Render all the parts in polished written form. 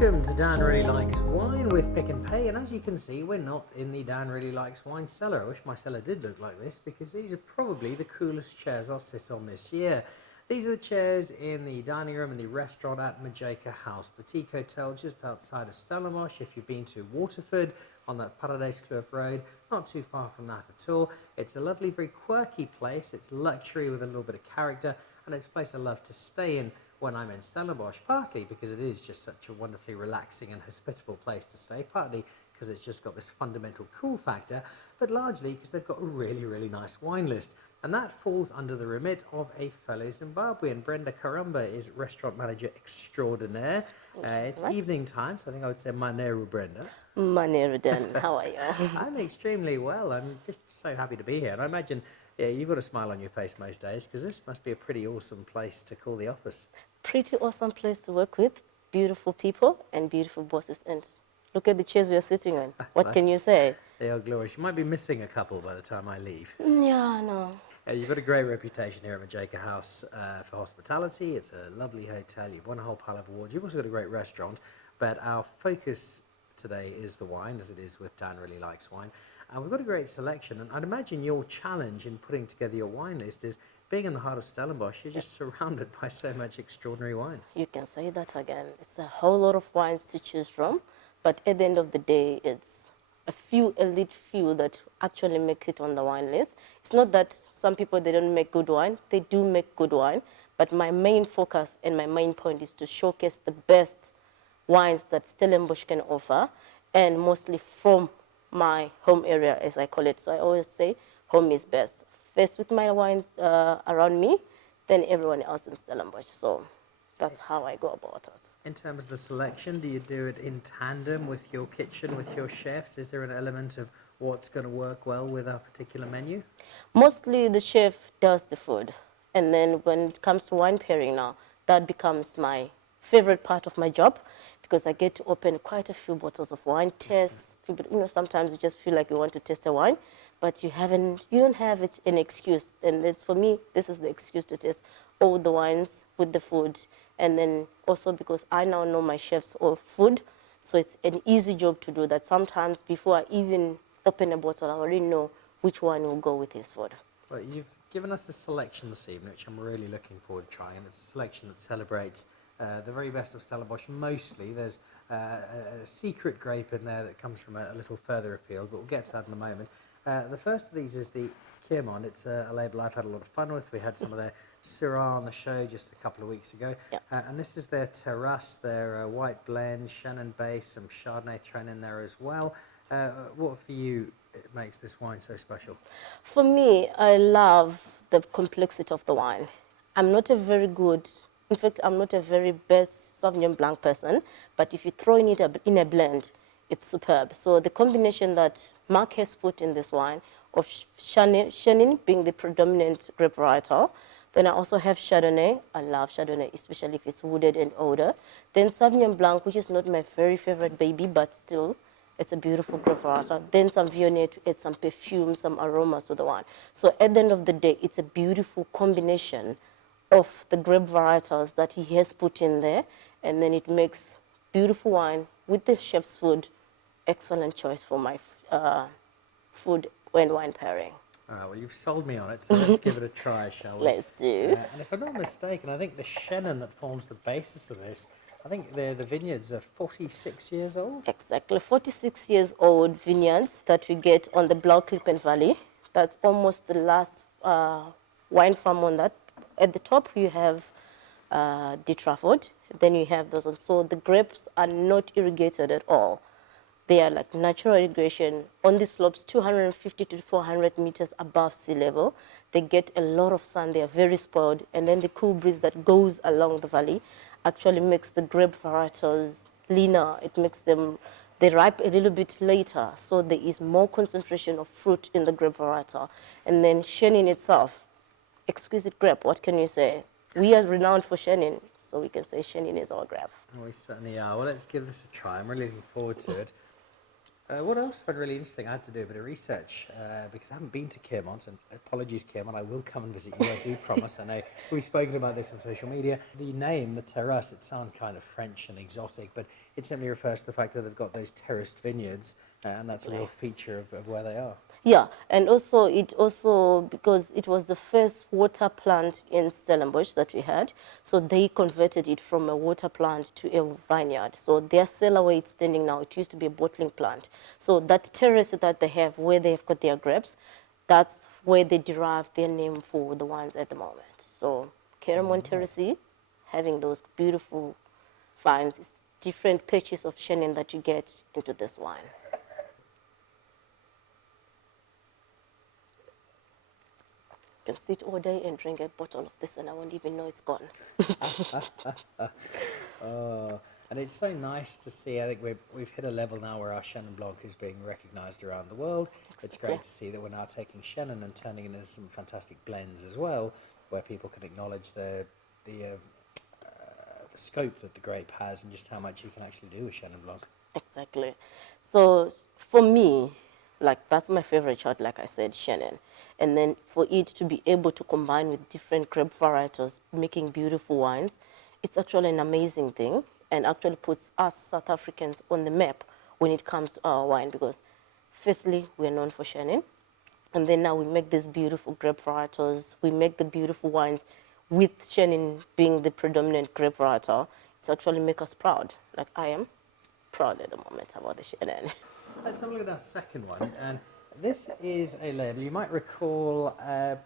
Welcome to Dan Really Likes Wine with Pick and Pay, and as you can see, we're not in the Dan Really Likes Wine cellar. I wish my cellar did look like this, because these are probably the coolest chairs I'll sit on this year. These are the chairs in the dining room in the restaurant at Majeka House, boutique hotel just outside of Stellenbosch. If you've been to Waterford on that Paradijskloof Road, not too far from that at all. It's a lovely, very quirky place. It's luxury with a little bit of character, and it's a place I love to stay in when I'm in Stellenbosch, partly because it is just such a wonderfully relaxing and hospitable place to stay, partly because it's just got this fundamental cool factor, but largely because they've got a really, really nice wine list. And that falls under the remit of a fellow Zimbabwean. Brenda Karamba is restaurant manager extraordinaire. It's evening time, so I think I would say Maneru Brenda. Maneru Dan, how are you? I'm extremely well. I'm just so happy to be here. And I imagine you've got a smile on your face most days, because this must be a pretty awesome place to call the office. Pretty awesome place to work with, beautiful people and beautiful bosses. And look at the chairs we are sitting on. What can you say? They are glorious. You might be missing a couple by the time I leave. Yeah, no. You've got a great reputation here at Majeka House for hospitality. It's a lovely hotel. You've won a whole pile of awards. You've also got a great restaurant. But our focus today is the wine, as it is with Dan Really Likes Wine. And we've got a great selection. And I'd imagine your challenge in putting together your wine list is being in the heart of Stellenbosch. You're just surrounded by so much extraordinary wine. You can say that again. It's a whole lot of wines to choose from. But at the end of the day, it's a few elite few that actually make it on the wine list. It's not that some people, they don't make good wine. They do make good wine. But my main focus and my main point is to showcase the best wines that Stellenbosch can offer, and mostly from my home area, as I call it. So I always say home is best. First with my wines around me, then everyone else in Stellenbosch. So that's how I go about it. In terms of the selection, do you do it in tandem with your kitchen, with your chefs? Is there an element of what's going to work well with a particular menu? Mostly the chef does the food. And then when it comes to wine pairing now, that becomes my favorite part of my job, because I get to open quite a few bottles of wine, taste. You know, sometimes you just feel like you want to taste a wine, but you don't have it an excuse. And it's, for me, this is the excuse to taste all the wines with the food. And then also because I now know my chefs of food, so it's an easy job to do that. Sometimes before I even open a bottle, I already know which one will go with his food. Well, you've given us a selection this evening, which I'm really looking forward to trying. And it's a selection that celebrates the very best of Stellenbosch. Mostly, there's a secret grape in there that comes from a little further afield, but we'll get to that in a moment. The first of these is the Kearmont. It's a label I've had a lot of fun with. We had some of their Syrah on the show just a couple of weeks ago. Yep. And this is their Terrasse, their white blend, Chenin base, some Chardonnay thrown in there as well. What for you makes this wine so special? For me, I love the complexity of the wine. I'm not a very best Sauvignon Blanc person, but if you throw in a blend, it's superb. So the combination that Mark has put in this wine of Chenin being the predominant grape varietal, then I also have Chardonnay. I love Chardonnay, especially if it's wooded and older. Then Sauvignon Blanc, which is not my very favorite baby, but still, it's a beautiful grape varietal. Then some Viognier to add some perfume, some aromas to the wine. So at the end of the day, it's a beautiful combination of the grape varietals that he has put in there, and then it makes beautiful wine with the chef's food. Excellent choice for my food and wine pairing. All right, well, you've sold me on it, so let's give it a try, shall we? Let's do. And if I'm not mistaken, I think the Chenin that forms the basis of this, I think the vineyards are 46 years old. Exactly, 46 years old vineyards that we get on the Blauwklippen Valley. That's almost the last wine farm on that. At the top, you have De Trafford. Then you have those ones. So the grapes are not irrigated at all. They are like natural irrigation on the slopes, 250 to 400 meters above sea level. They get a lot of sun. They are very spoiled. And then the cool breeze that goes along the valley actually makes the grape varietals leaner. It makes them, they ripe a little bit later. So there is more concentration of fruit in the grape varietal. And then Chenin itself, exquisite grape, what can you say? We are renowned for Chenin, so we can say Chenin is our grape. Oh, we certainly are. Well, let's give this a try. I'm really looking forward to it. What else found really interesting? I had to do a bit of research because I haven't been to Claremont, and apologies, Claremont, I will come and visit you. I do promise. I know we've spoken about this on social media. The name, the terrace, it sounds kind of French and exotic, but it simply refers to the fact that they've got those terraced vineyards, and that's a real feature of where they are. Yeah, and also because it was the first water plant in Stellenbosch that we had, so they converted it from a water plant to a vineyard. So their cellar where it's standing now, it used to be a bottling plant. So that terrace that they have where they've got their grapes, that's where they derived their name for the wines at the moment. So Claremont Terrace, having those beautiful vines, it's different patches of Chenin that you get into this wine. Can sit all day and drink a bottle of this and I won't even know it's gone. Oh, and it's so nice to see. I think we've hit a level now where our Chenin Blanc is being recognised around the world. It's great to see that we're now taking Chenin and turning it into some fantastic blends as well, where people can acknowledge the scope that the grape has and just how much you can actually do with Chenin Blanc. Exactly. So for me, like that's my favorite shot, like I said, Chenin. And then for it to be able to combine with different grape varietals, making beautiful wines, it's actually an amazing thing and actually puts us South Africans on the map when it comes to our wine because firstly, we're known for Chenin. And then now we make these beautiful grape varietals. We make the beautiful wines with Chenin being the predominant grape varietal. It's actually make us proud. Like I am proud at the moment about the Chenin. Let's have a look at our second one. And this is a label. You might recall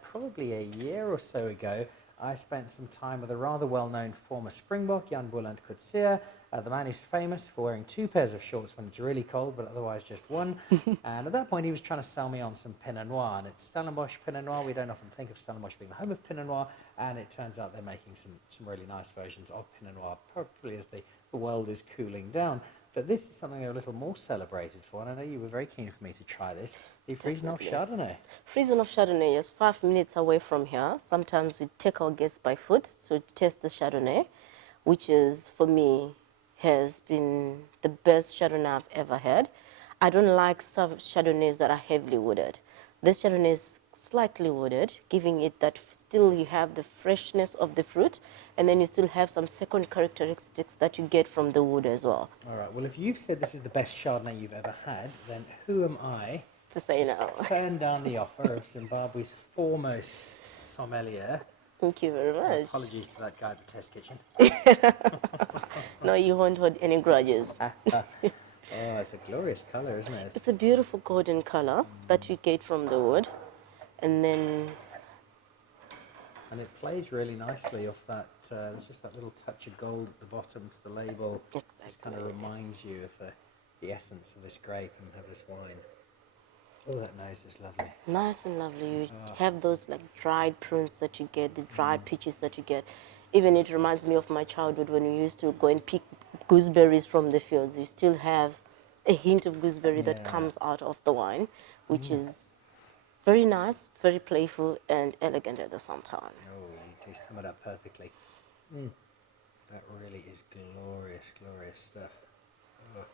probably a year or so ago, I spent some time with a rather well-known former Springbok, Jan Boeland Coetzee. The man is famous for wearing 2 pairs of shorts when it's really cold, but otherwise just one. And at that point, he was trying to sell me on some Pinot Noir. And it's Stellenbosch Pinot Noir. We don't often think of Stellenbosch being the home of Pinot Noir. And it turns out they're making some really nice versions of Pinot Noir, probably as the world is cooling down. But this is something they're a little more celebrated for, and I know you were very keen for me to try this. The Friesenhof Chardonnay. Friesenhof Chardonnay is 5 minutes away from here. Sometimes we take our guests by foot to test the Chardonnay, which is, for me, has been the best Chardonnay I've ever had. I don't like some Chardonnays that are heavily wooded. This Chardonnay is slightly wooded, giving it that still you have the freshness of the fruit, and then you still have some second characteristics that you get from the wood as well. All right, well, if you've said this is the best Chardonnay you've ever had, then who am I To say no. turn down the offer of Zimbabwe's foremost sommelier? Thank you very much. Apologies to that guy at the test kitchen. No, you won't hold any grudges. Oh, it's a glorious colour, isn't it? It's a beautiful golden color that you get from the wood, and then And it plays really nicely off that, there's just that little touch of gold at the bottom to the label. Exactly. Just kind of reminds you of the essence of this grape and of this wine. Oh, that nose is lovely. nice and lovely. You have those like dried prunes that you get, the dried peaches that you get. Even it reminds me of my childhood when we used to go and pick gooseberries from the fields. You still have a hint of gooseberry that comes out of the wine, which is very nice, very playful and elegant at the same time. Oh, you do sum it up perfectly. That really is glorious, glorious stuff. Oh.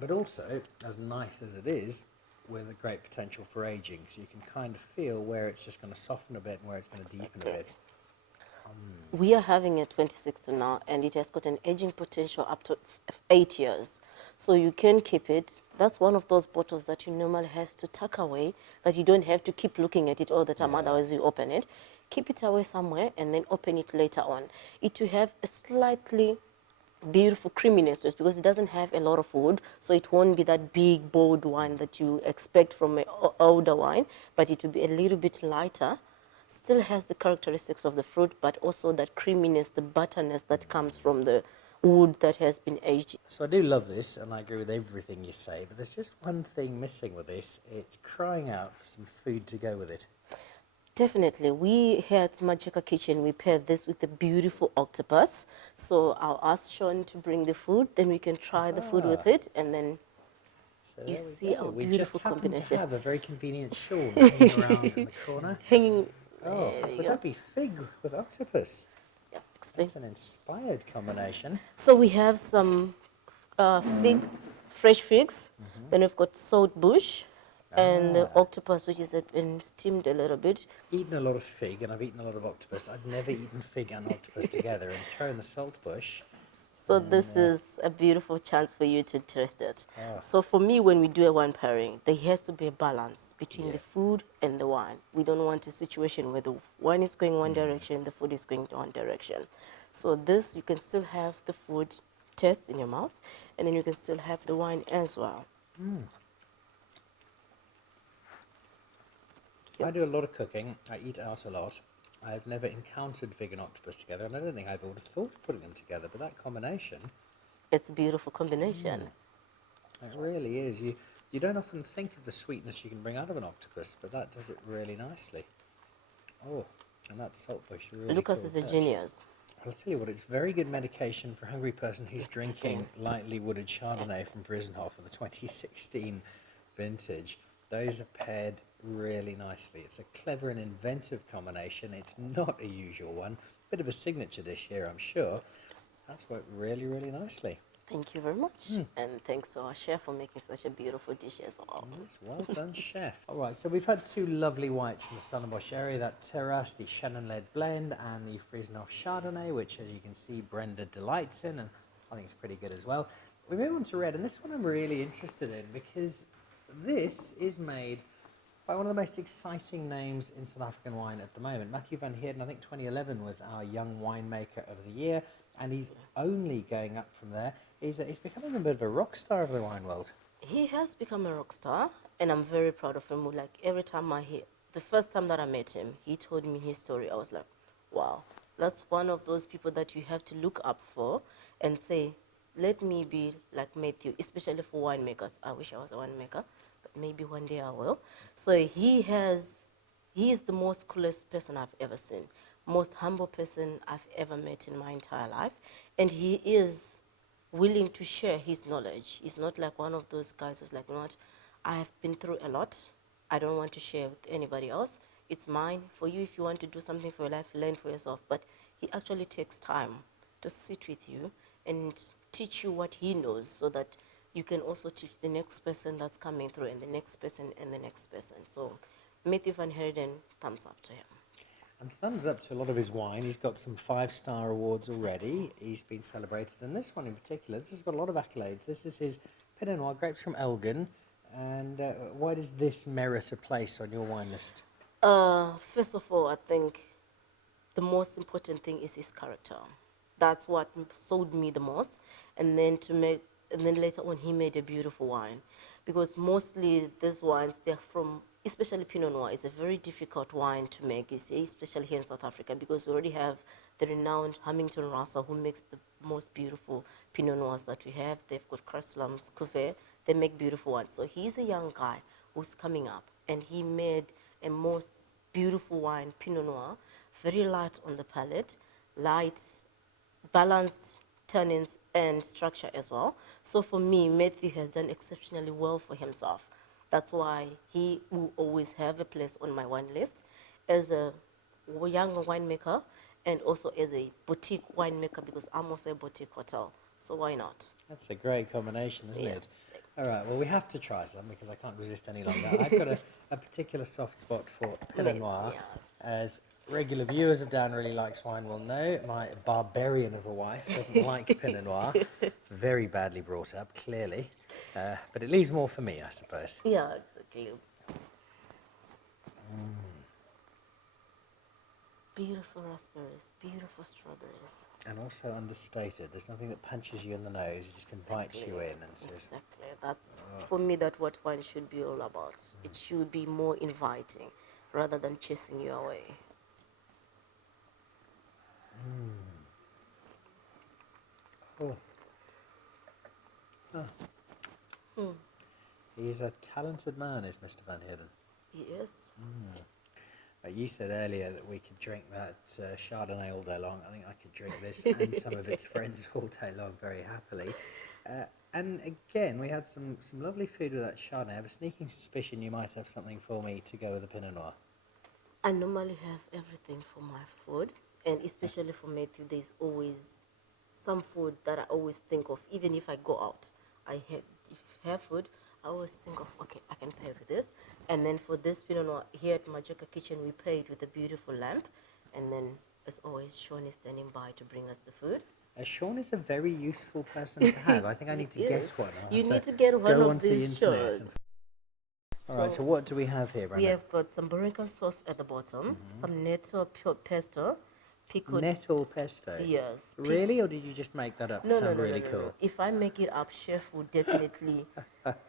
But also, as nice as it is, with a great potential for aging, so you can kind of feel where it's just going to soften a bit and where it's going to deepen a bit. We are having a 2016 now, and it has got an aging potential up to 8 years. So you can keep it. That's one of those bottles that you normally have to tuck away, that you don't have to keep looking at it all the time, otherwise you open it. Keep it away somewhere and then open it later on. It will have a slightly beautiful creaminess to it because it doesn't have a lot of wood, so it won't be that big, bold wine that you expect from an older wine, but it will be a little bit lighter. Still has the characteristics of the fruit, but also that creaminess, the butterness that comes from the wood that has been aged. So I do love this, and I agree with everything you say, but there's just one thing missing with this. It's crying out for some food to go with it. Definitely. We here at Majeka Kitchen, we pair this with the beautiful octopus. So I'll ask Sean to bring the food, then we can try the food with it, and then So you there we see go. our We beautiful just happen combination. to have a very convenient Sean hanging around in the corner. Hanging. Oh, There we would go. that be fig with octopus? Yeah, explain. That's an inspired combination. So we have some figs, fresh figs. Then we've got salt bush and the octopus, which is been steamed a little bit. Eaten a lot of fig, and I've eaten a lot of octopus. I've never eaten fig and octopus together, and throw in the salt bush. So this is a beautiful chance for you to taste it. Ah. So for me, when we do a wine pairing, there has to be a balance between Yeah. the food and the wine. We don't want a situation where the wine is going one direction, the food is going one direction. So this, you can still have the food taste in your mouth, and then you can still have the wine as well. I do a lot of cooking. I eat out a lot. I've never encountered fig and octopus together, and I don't think I would have thought of putting them together, but that combination, It's a beautiful combination. it really is. You don't often think of the sweetness you can bring out of an octopus, but that does it really nicely. Oh, and that salt bush really Lucas cool is a touch. genius. I'll tell you what, it's very good medication for a hungry person who's drinking lightly wooded Chardonnay from Frisenhof of the 2016 vintage. Those are paired really nicely. It's a clever and inventive combination. It's not a usual one. Bit of a signature dish here, I'm sure. That's worked really, really nicely. Thank you very much. And thanks to our chef for making such a beautiful dish as well. Nice, well done, chef. All right, so we've had two lovely whites from the Stellenbosch area, that Terrace, the Chenin-led blend, and the Frisenhof Chardonnay, which, as you can see, Brenda delights in, and I think it's pretty good as well. We move on to red, and this one I'm really interested in because this is made by one of the most exciting names in South African wine at the moment. Matthew van Heerden, I think 2011 was our Young Winemaker of the Year, and he's only going up from there. He's becoming a bit of a rock star of the wine world. He has become a rock star, and I'm very proud of him. Like every time I hear, the first time that I met him, he told me his story. I was like, wow, that's one of those people that you have to look up for and say, let me be like Matthew, especially for winemakers. I wish I was a winemaker, but maybe one day I will. So he is the most coolest person I've ever seen, most humble person I've ever met in my entire life, and he is willing to share his knowledge. He's not like one of those guys who's like, you know what, I have been through a lot. I don't want to share with anybody else. It's mine. For you, if you want to do something for your life, learn for yourself. But he actually takes time to sit with you and teach you what he knows so that you can also teach the next person that's coming through and the next person and the next person. So Matthew van Heerden, thumbs up to him. And thumbs up to a lot of his wine. He's got some 5-star awards already. He's been celebrated. And this one in particular, this has got a lot of accolades. This is his Pinot Noir, grapes from Elgin. And why does this merit a place on your wine list? First of all, I think the most important thing is his character. That's what sold me the most. And then later on, he made a beautiful wine. Because mostly these wines, they're from, especially Pinot Noir, is a very difficult wine to make, especially here in South Africa, because we already have the renowned Hamilton Rasa, who makes the most beautiful Pinot Noirs that we have. They've got Cresslam's Cuvée. They make beautiful ones. So he's a young guy who's coming up, and he made a most beautiful wine, Pinot Noir, very light on the palate, light, balanced tannins and structure as well. So for me, Matthew has done exceptionally well for himself. That's why he will always have a place on my wine list as a young winemaker and also as a boutique winemaker, because I'm also a boutique hotel. So why not? That's a great combination, isn't Yes. it? All right, well, we have to try some because I can't resist any longer. I've got a particular soft spot for Pinot Noir. Yes. As regular viewers of Dan Really Likes Wine will know, my barbarian of a wife doesn't like Pinot Noir. Very badly brought up, clearly. But it leaves more for me, I suppose. Yeah, exactly. Beautiful raspberries, beautiful strawberries. And also understated. There's nothing that punches you in the nose. It just invites you in and says, Exactly. That's for me. That's what wine should be all about. It should be more inviting, rather than chasing you away. oh. Oh. He's a talented man, is Mr. Van Heerden. Yes. You said earlier that we could drink that Chardonnay all day long. I think I could drink this and some of its friends all day long very happily. And again, we had some lovely food with that Chardonnay. I have a sneaking suspicion you might have something for me to go with the Pinot Noir. I normally have everything for my food, and especially for Matthew, there's always some food that I always think of, even if I go out. If I have food, I always think of, okay, I can pair with this. And then for this Pinot Noir, here at Majeka Kitchen, we paired with a beautiful lamp. And then, as always, Sean is standing by to bring us the food. Sean is a very useful person to have. I think I need to get one. You need to get one go of onto the these, internet. Sean. All right, so what do we have here, Brenda? We have got some Brenda sauce at the bottom, some nettle pesto, pickled. Nettle pesto? Yes. Really, or did you just make that up? No, Sound no, really no, cool. no. If I make it up, chef will definitely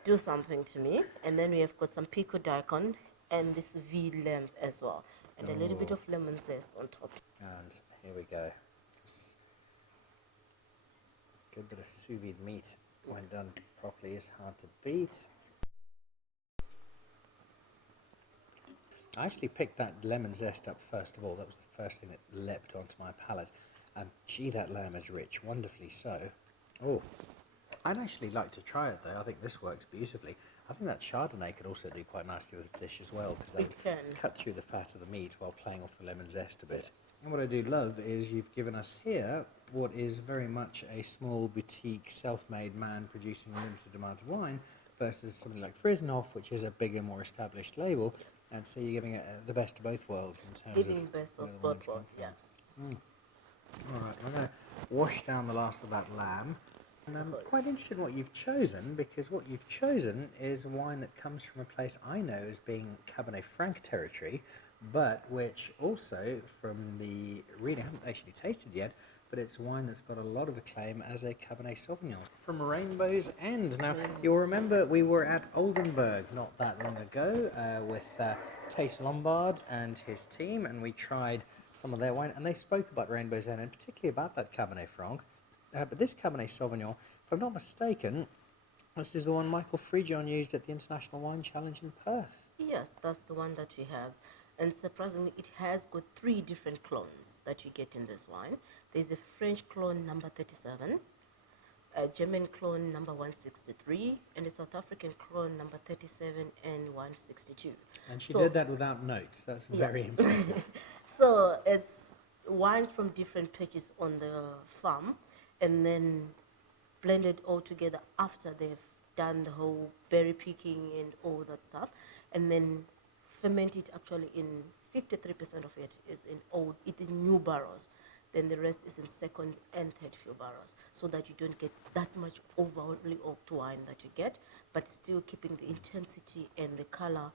do something to me. And then we have got some pickled daikon and this veal lamb as well. And a little bit of lemon zest on top. And here we go. Good bit of sous vide meat, when done properly, is hard to beat. I actually picked that lemon zest up first of all. That was the first thing that leapt onto my palate. And gee, that lamb is rich, wonderfully so. Oh, I'd actually like to try it though. I think this works beautifully. I think that Chardonnay could also do quite nicely with this dish as well, because they cut through the fat of the meat while playing off the lemon zest a bit. And what I do love is you've given us here what is very much a small boutique self-made man producing a limited amount of wine versus something like Frissenhof, which is a bigger, more established label. And so you're giving it the best of both worlds in terms Giving of best where of the wine's both come worlds, from. yes. All right, I'm going to wash down the last of that lamb. And I'm quite interested in what you've chosen, because what you've chosen is wine that comes from a place I know as being Cabernet Franc territory, but which also, from the reading, I haven't actually tasted yet, but it's wine that's got a lot of acclaim as a Cabernet Sauvignon from Rainbow's End. Now, you'll remember we were at Oldenburg not that long ago with Taste Lombard and his team, and we tried some of their wine, and they spoke about Rainbow's End, and particularly about that Cabernet Franc. But this Cabernet Sauvignon, if I'm not mistaken, this is the one Michael Freejohn used at the International Wine Challenge in Perth. Yes, that's the one that we have. And surprisingly, it has got 3 different clones that you get in this wine. There's a French clone number 37, a German clone number 163, and a South African clone number 37 and 162. And she did that without notes. That's very impressive. So it's wines from different pitches on the farm, and then blended all together after they've done the whole berry picking and all that stuff, and then fermented actually in 53% of it is in new barrels. Then the rest is in second and third fill barrels, so that you don't get that much overly oaked wine that you get, but still keeping the intensity and the color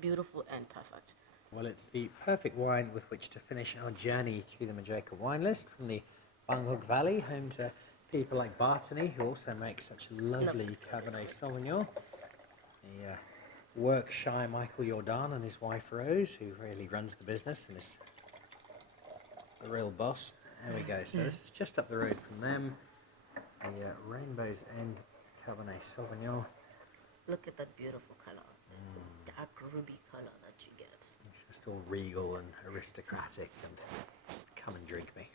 beautiful and perfect. Well, it's the perfect wine with which to finish our journey through the Majeka wine list from the Bangkok Valley, home to people like Bartony, who also make such lovely Cabernet Sauvignon. The work-shy Michael Jordan and his wife Rose, who really runs the business and is the real boss. There we go. So this is just up the road from them. The Rainbow's End Cabernet Sauvignon. Look at that beautiful color. It's a dark ruby color that you get. It's just all regal and aristocratic, and come and drink me.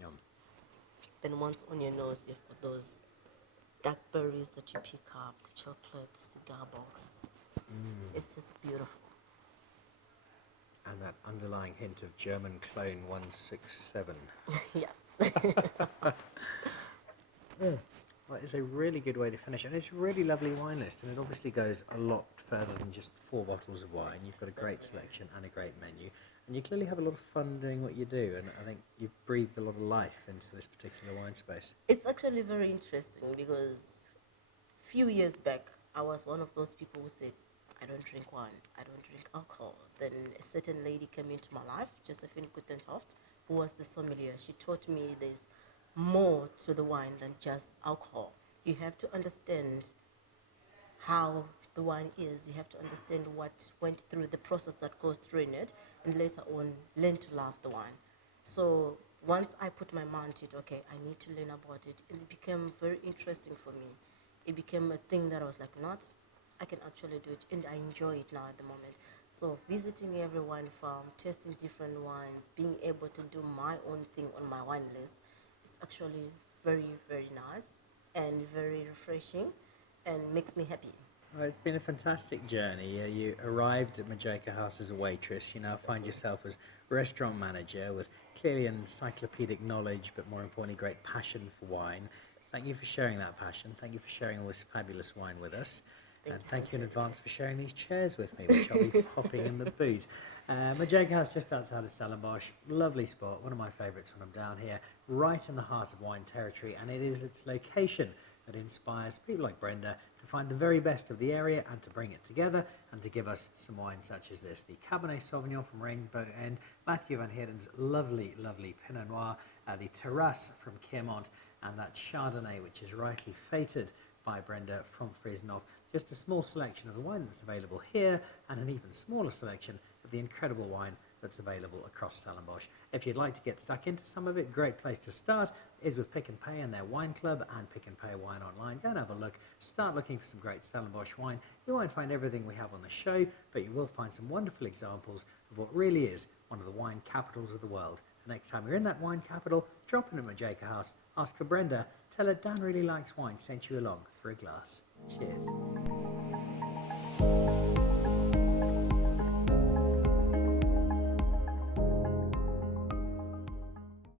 Yum. Then once on your nose, you've got those dark berries that you pick up, the chocolate, the cigar box. It's just beautiful. And that underlying hint of German clone 167. Yes. Well, it's a really good way to finish, and it's a really lovely wine list, and it obviously goes a lot further than just 4 bottles of wine. You've got a great selection and a great menu, and you clearly have a lot of fun doing what you do, and I think you've breathed a lot of life into this particular wine space. It's actually very interesting because a few years back, I was one of those people who said, I don't drink wine, I don't drink alcohol. Then a certain lady came into my life, Josephine Gutenhoft, who was the sommelier. She taught me there's more to the wine than just alcohol. You have to understand how the wine is. You have to understand what went through the process that goes through in it, and later on learn to love the wine. So once I put my mind to it, okay, I need to learn about it, and it became very interesting for me. It became a thing that I was like, not, I can actually do it, and I enjoy it now at the moment. So visiting every wine farm, tasting different wines, being able to do my own thing on my wine list, it's actually very, very nice and very refreshing and makes me happy. Well, it's been a fantastic journey. You arrived at Majeka House as a waitress. You now find yourself as restaurant manager with clearly encyclopedic knowledge, but more importantly, great passion for wine. Thank you for sharing that passion. Thank you for sharing all this fabulous wine with us. And thank you in advance for sharing these chairs with me, which I'll be popping in the boot. Majeka House just outside of Stellenbosch. Lovely spot, one of my favourites when I'm down here, right in the heart of wine territory, and it is its location that inspires people like Brenda to find the very best of the area and to bring it together and to give us some wine such as this. The Cabernet Sauvignon from Rainbow End, Matthew Van Heerden's lovely, lovely Pinot Noir, the Terrasse from Quermont, and that Chardonnay, which is rightly fated by Brenda from Frisnov. Just a small selection of the wine that's available here and an even smaller selection of the incredible wine that's available across Stellenbosch. If you'd like to get stuck into some of it, great place to start is with Pick n Pay and their wine club and Pick n Pay wine online. Go and have a look, start looking for some great Stellenbosch wine. You won't find everything we have on the show, but you will find some wonderful examples of what really is one of the wine capitals of the world. The next time you're in that wine capital, drop in at Majeka House, ask for Brenda, tell her Dan really likes wine, sent you along for a glass. Cheers.